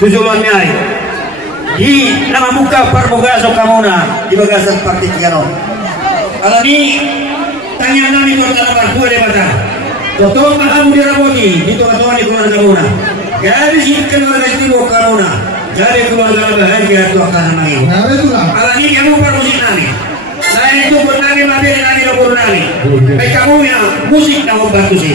tujuannya di nama muka permoga sokamona di bagasan partikiano kalau di tanya nami kortan berdua deh mata totong mahamu diraboti di totong di keluarga muna jadi si keluarga itu kamuna jadi keluarga bahagia tu akan nami kalau di kamu permusik nami saya itu bernami mabir nami lo bernami baik kamu yang musik nama bantu sih.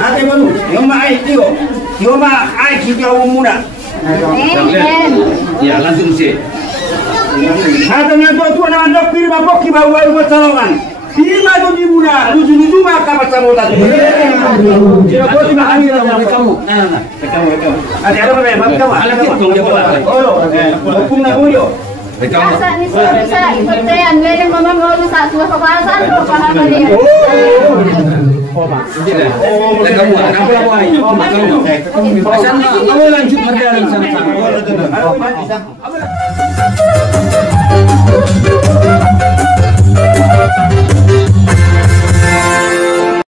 Ate baru, yang main tio, yang main kita umumnya. Ya langsung sih. Ada yang tua nama dokter bapok kita bawa buat salongan. Lima tu di muna, lucu mah kamu sama tadi. Dia buat lima hari dalam kamu. Kamu. Ada apa kamu? Ada kamu. Oh, punna boyo. Asa ni sa ipotean ngayon mama mo sa kawasan ko para mali. Kamu kamu lanjut kerja di sana.